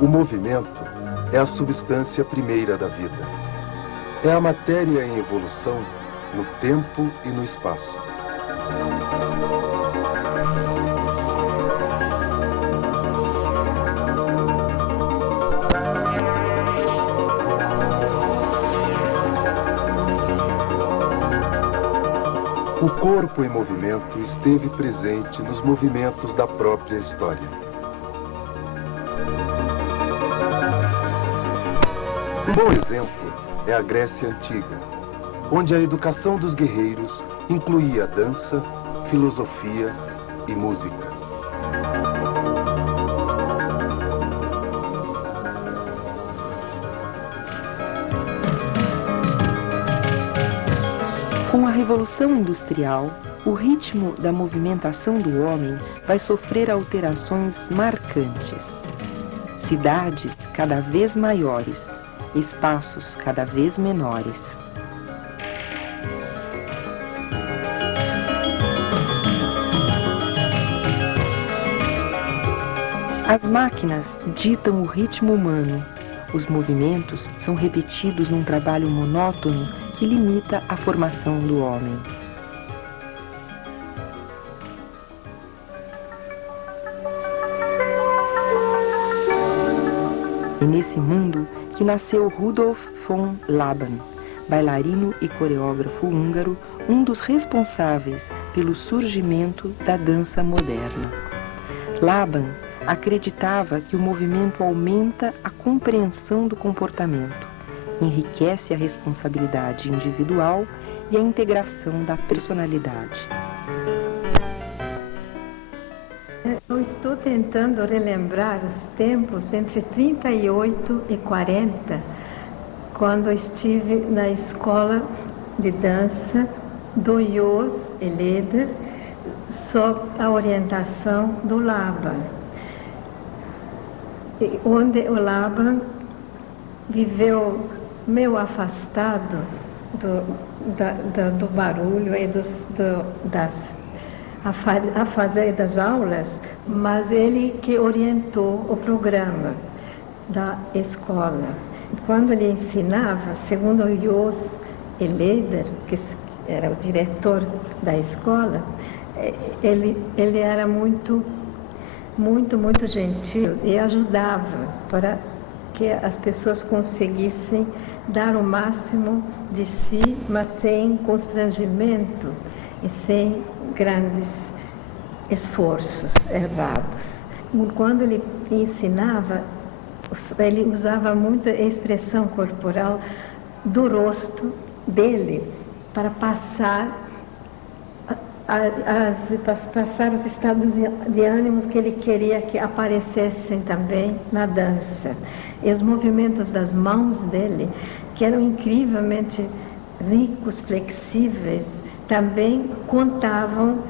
O movimento é a substância primeira da vida. É a matéria em evolução no tempo e no espaço. O corpo em movimento esteve presente nos movimentos da própria história. Um bom exemplo é a Grécia Antiga, onde a educação dos guerreiros incluía dança, filosofia e música. Com a Revolução Industrial, o ritmo da movimentação do homem vai sofrer alterações marcantes. Cidades cada vez maiores, espaços cada vez menores. As máquinas ditam o ritmo humano. Os movimentos são repetidos num trabalho monótono que limita a formação do homem. É nesse mundo que nasceu Rudolf von Laban, bailarino e coreógrafo húngaro, um dos responsáveis pelo surgimento da dança moderna. Laban acreditava que o movimento aumenta a compreensão do comportamento, enriquece a responsabilidade individual e a integração da personalidade. Eu estou tentando relembrar os tempos entre 38 e 40, quando eu estive na escola de dança do Jos e Leder, sob a orientação do Laban, onde o Laban viveu meio afastado do barulho e a fazer das aulas, mas ele que orientou o programa da escola. Quando ele ensinava, segundo o Jos e Leder, que era o diretor da escola, ele era muito gentil e ajudava para que as pessoas conseguissem dar o máximo de si, mas sem constrangimento e sem grandes esforços errados. Quando ele ensinava, ele usava muito a expressão corporal do rosto dele para passar os estados de ânimo que ele queria que aparecessem também na dança. E os movimentos das mãos dele, que eram incrivelmente ricos, flexíveis, também contavam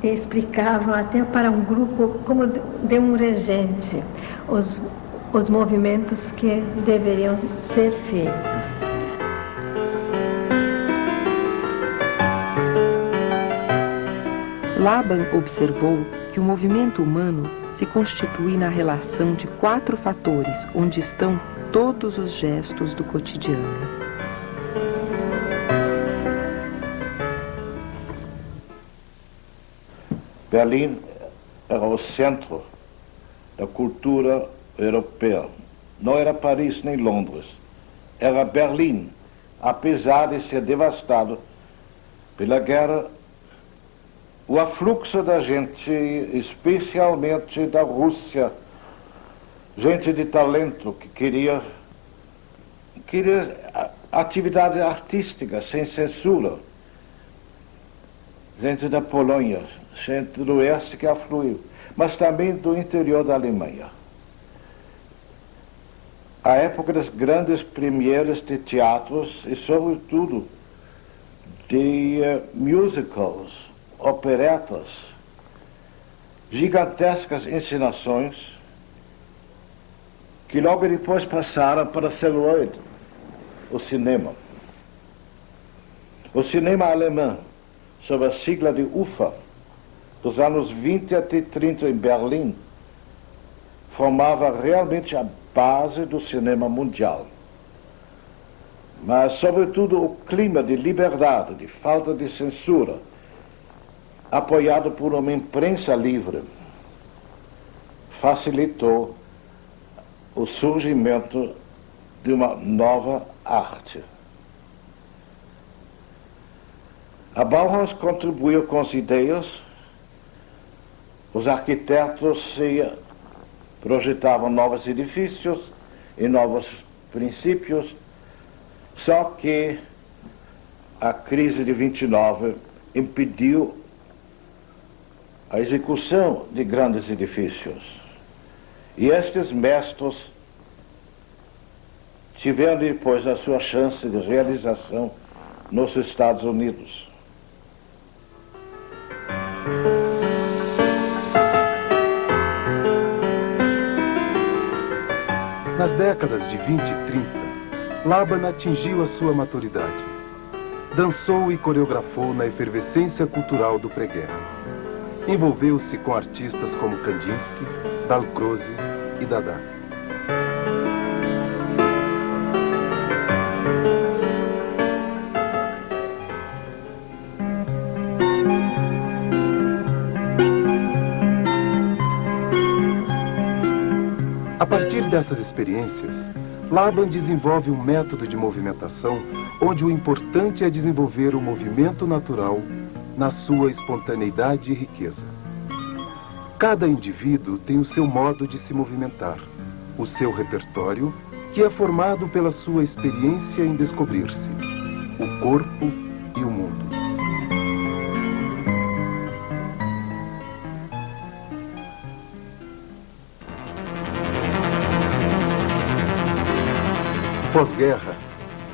e explicavam até para um grupo, como de um regente, os movimentos que deveriam ser feitos. Laban observou que o movimento humano se constitui na relação de 4 fatores, onde estão todos os gestos do cotidiano. Berlim era o centro da cultura europeia. Não era Paris nem Londres. Era Berlim, apesar de ser devastado pela guerra. O afluxo da gente, especialmente da Rússia, gente de talento que queria atividade artística sem censura, gente da Polônia, gente do oeste que afluiu, mas também do interior da Alemanha. A época das grandes premieres de teatros e, sobretudo, de musicals, operetas, gigantescas encenações que logo depois passaram para celuloide, o cinema. O cinema alemão, sob a sigla de UFA, dos anos 20 até 30 em Berlim, formava realmente a base do cinema mundial. Mas, sobretudo, o clima de liberdade, de falta de censura, apoiado por uma imprensa livre, facilitou o surgimento de uma nova arte. A Bauhaus contribuiu com as ideias, os arquitetos projetavam novos edifícios e novos princípios, só que a crise de 29 impediu a execução de grandes edifícios. E estes mestres tiveram depois a sua chance de realização nos Estados Unidos. Nas décadas de 20 e 30, Laban atingiu a sua maturidade. Dançou e coreografou na efervescência cultural do pré-guerra. Envolveu-se com artistas como Kandinsky, Dalcroze e Dada. A partir dessas experiências, Laban desenvolve um método de movimentação onde o importante é desenvolver o movimento natural na sua espontaneidade e riqueza. Cada indivíduo tem o seu modo de se movimentar, o seu repertório, que é formado pela sua experiência em descobrir-se, o corpo e o mundo. Pós-guerra,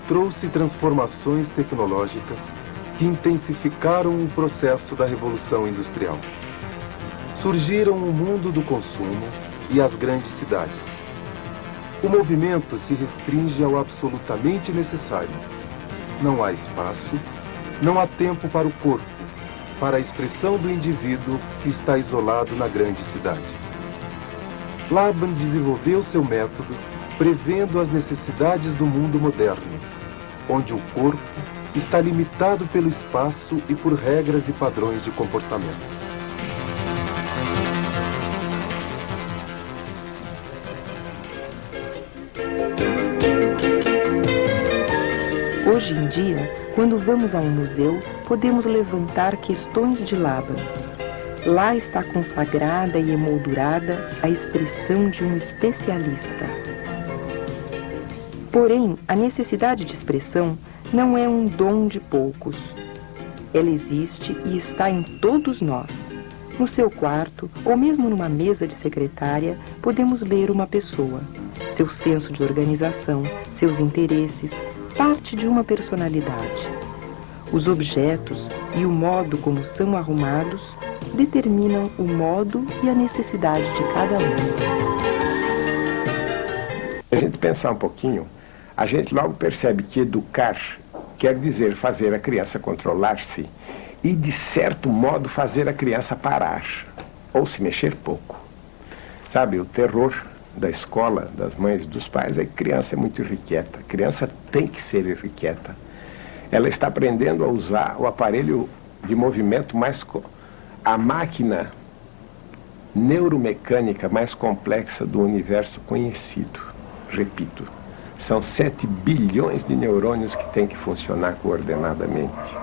trouxe transformações tecnológicas que intensificaram o processo da Revolução Industrial. Surgiram o mundo do consumo e as grandes cidades. O movimento se restringe ao absolutamente necessário. Não há espaço, não há tempo para o corpo, para a expressão do indivíduo que está isolado na grande cidade. Laban desenvolveu seu método prevendo as necessidades do mundo moderno, onde o corpo está limitado pelo espaço e por regras e padrões de comportamento. Hoje em dia, quando vamos a um museu, podemos levantar questões de Laban. Lá está consagrada e emoldurada a expressão de um especialista. Porém, a necessidade de expressão não é um dom de poucos. Ela existe e está em todos nós. No seu quarto, ou mesmo numa mesa de secretária, podemos ler uma pessoa, seu senso de organização, seus interesses, parte de uma personalidade. Os objetos e o modo como são arrumados determinam o modo e a necessidade de cada um. Se a gente pensar um pouquinho, a gente logo percebe que educar quer dizer fazer a criança controlar-se e, de certo modo, fazer a criança parar ou se mexer pouco. Sabe, o terror da escola, das mães e dos pais é que a criança é muito irrequieta. A criança tem que ser irrequieta. Ela está aprendendo a usar o aparelho de movimento a máquina neuromecânica mais complexa do universo conhecido. Repito, são 7 bilhões de neurônios que têm que funcionar coordenadamente.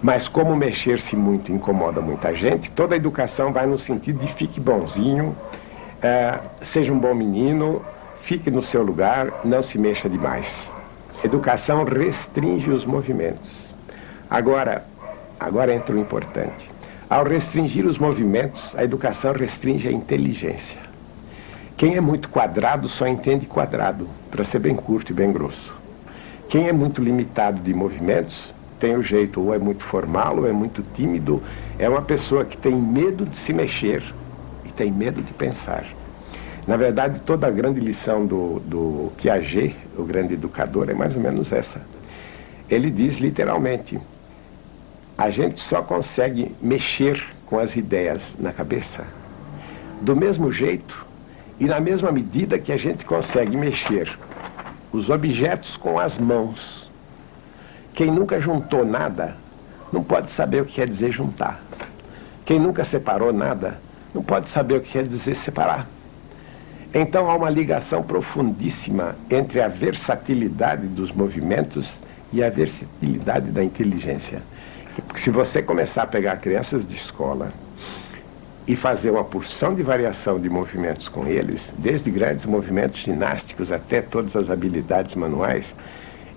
Mas como mexer-se muito incomoda muita gente, toda a educação vai no sentido de fique bonzinho, seja um bom menino, fique no seu lugar, não se mexa demais. A educação restringe os movimentos. Agora entra o importante. Ao restringir os movimentos, a educação restringe a inteligência. Quem é muito quadrado só entende quadrado, para ser bem curto e bem grosso. Quem é muito limitado de movimentos tem o jeito, ou é muito formal, ou é muito tímido, é uma pessoa que tem medo de se mexer e tem medo de pensar. Na verdade, toda a grande lição do Piaget, o grande educador, é mais ou menos essa. Ele diz literalmente, a gente só consegue mexer com as ideias na cabeça do mesmo jeito E na mesma medida que a gente consegue mexer os objetos com as mãos, quem nunca juntou nada não pode saber o que quer dizer juntar. Quem nunca separou nada não pode saber o que quer dizer separar. Então há uma ligação profundíssima entre a versatilidade dos movimentos e a versatilidade da inteligência. Porque se você começar a pegar crianças de escola e fazer uma porção de variação de movimentos com eles, desde grandes movimentos ginásticos até todas as habilidades manuais,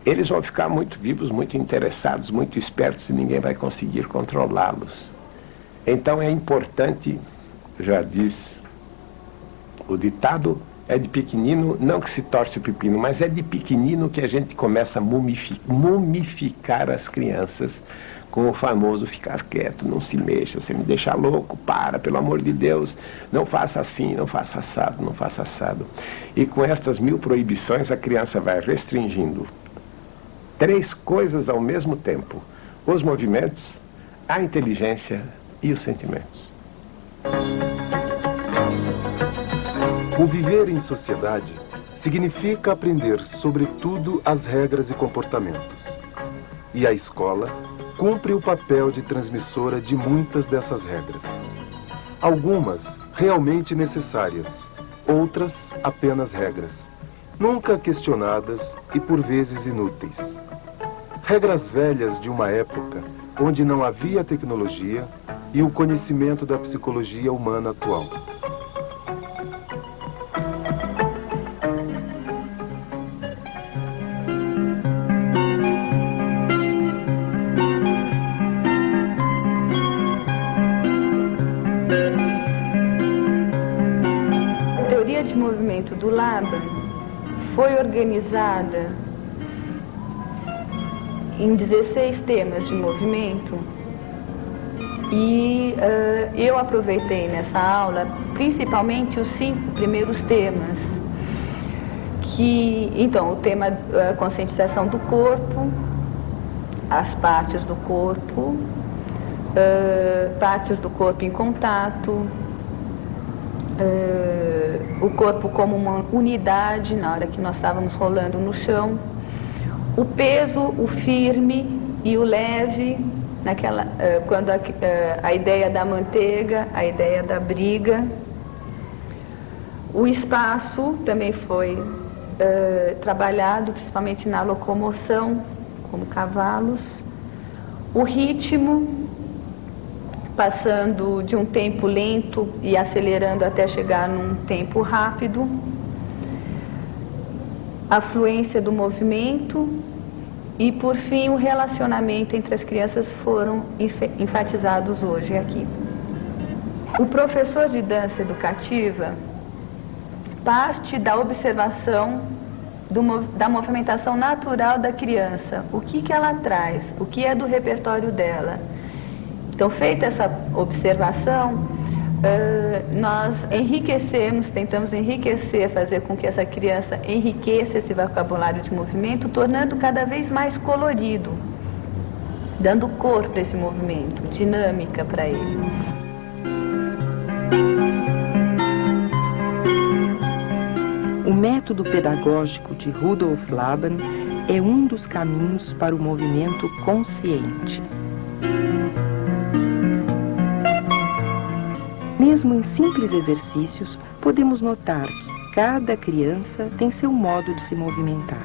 eles vão ficar muito vivos, muito interessados, muito espertos e ninguém vai conseguir controlá-los. Então é importante, já diz o ditado, é de pequenino, não que se torce o pepino, mas é de pequenino que a gente começa a mumificar as crianças com o famoso ficar quieto, não se mexa, você me deixa louco, para, pelo amor de Deus, não faça assim, não faça assado, não faça assado. E com estas 1000 proibições a criança vai restringindo 3 coisas ao mesmo tempo: os movimentos, a inteligência e os sentimentos. O viver em sociedade significa aprender, sobretudo, as regras e comportamentos. E a escola cumpre o papel de transmissora de muitas dessas regras. Algumas realmente necessárias, outras apenas regras, nunca questionadas e por vezes inúteis. Regras velhas de uma época onde não havia tecnologia e o conhecimento da psicologia humana atual. A teoria de movimento do Laban foi organizada em 16 temas de movimento e eu aproveitei nessa aula principalmente os 5 primeiros temas, então o tema conscientização do corpo, as partes do corpo, partes do corpo em contato, o corpo como uma unidade na hora que nós estávamos rolando no chão, o peso, o firme e o leve, quando a ideia da manteiga, a ideia da briga. O espaço também foi trabalhado, principalmente na locomoção, como cavalos. O ritmo, passando de um tempo lento e acelerando até chegar num tempo rápido. A fluência do movimento e, por fim, o relacionamento entre as crianças foram enfatizados hoje aqui. O professor de dança educativa parte da observação da movimentação natural da criança, o que ela traz, o que é do repertório dela. Então, feita essa observação, nós tentamos enriquecer, fazer com que essa criança enriqueça esse vocabulário de movimento, tornando cada vez mais colorido, dando cor para esse movimento, dinâmica para ele. O método pedagógico de Rudolf Laban é um dos caminhos para o movimento consciente. Mesmo em simples exercícios, podemos notar que cada criança tem seu modo de se movimentar.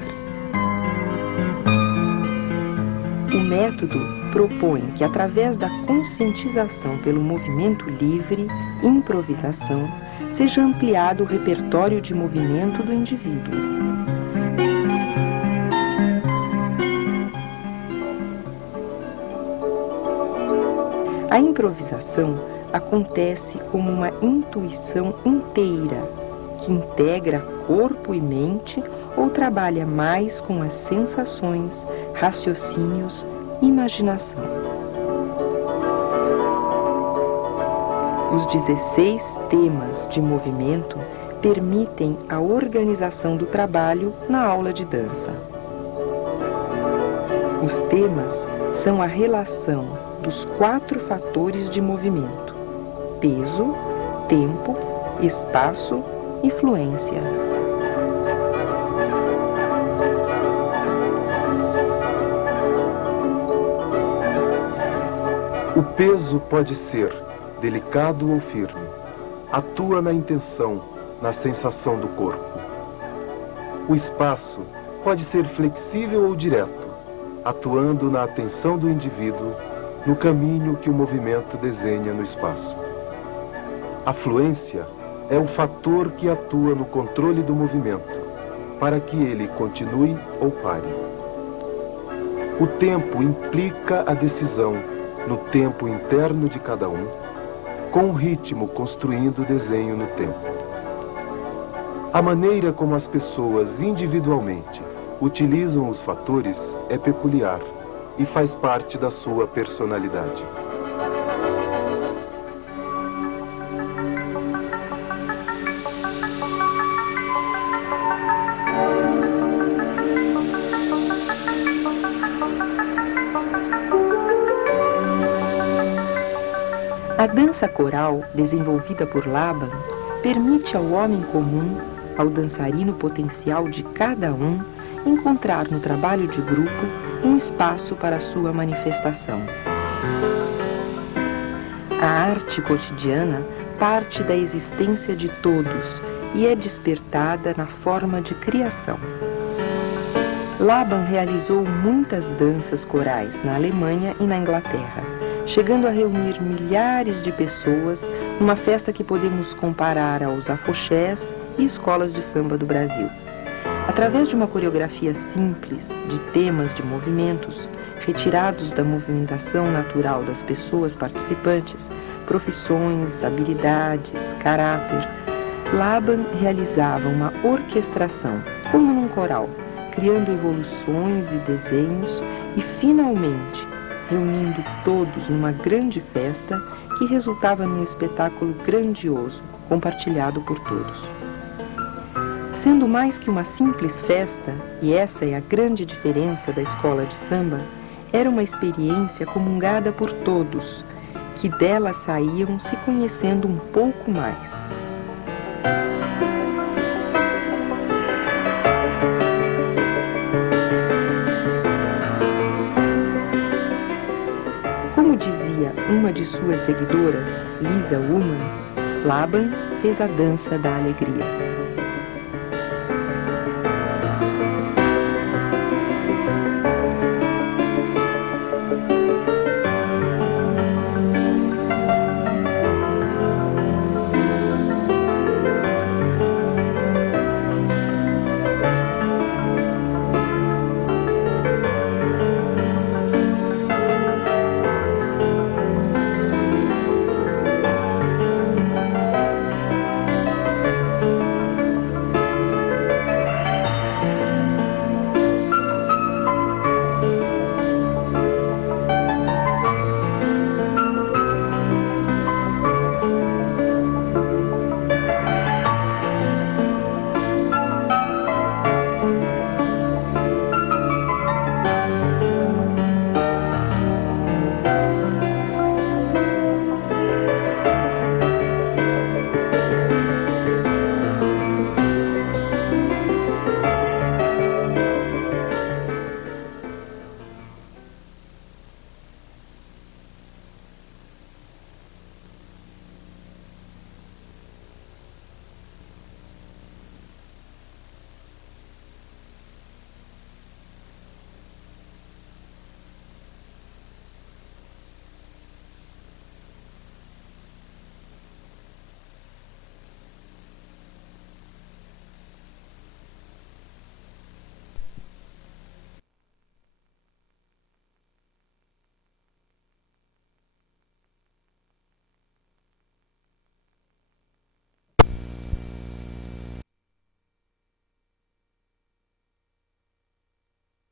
O método propõe que, através da conscientização pelo movimento livre, improvisação, seja ampliado o repertório de movimento do indivíduo. A improvisação acontece como uma intuição inteira, que integra corpo e mente ou trabalha mais com as sensações, raciocínios, imaginação. Os 16 temas de movimento permitem a organização do trabalho na aula de dança. Os temas são a relação dos 4 fatores de movimento: peso, tempo, espaço e fluência. O peso pode ser delicado ou firme. Atua na intenção, na sensação do corpo. O espaço pode ser flexível ou direto, atuando na atenção do indivíduo, no caminho que o movimento desenha no espaço. A fluência é o fator que atua no controle do movimento, para que ele continue ou pare. O tempo implica a decisão no tempo interno de cada um, com o ritmo construindo o desenho no tempo. A maneira como as pessoas individualmente utilizam os fatores é peculiar e faz parte da sua personalidade. A dança coral, desenvolvida por Laban, permite ao homem comum, ao dançarino potencial de cada um, encontrar no trabalho de grupo um espaço para sua manifestação. A arte cotidiana parte da existência de todos e é despertada na forma de criação. Laban realizou muitas danças corais na Alemanha e na Inglaterra, chegando a reunir milhares de pessoas numa festa que podemos comparar aos afoxés e escolas de samba do Brasil. Através de uma coreografia simples, de temas de movimentos, retirados da movimentação natural das pessoas participantes, profissões, habilidades, caráter, Laban realizava uma orquestração, como num coral, criando evoluções e desenhos e, finalmente, reunindo todos numa grande festa que resultava num espetáculo grandioso, compartilhado por todos. Sendo mais que uma simples festa, e essa é a grande diferença da escola de samba, era uma experiência comungada por todos, que dela saíam se conhecendo um pouco mais. Como dizia uma de suas seguidoras, Lisa Ullmann, Laban fez a dança da alegria.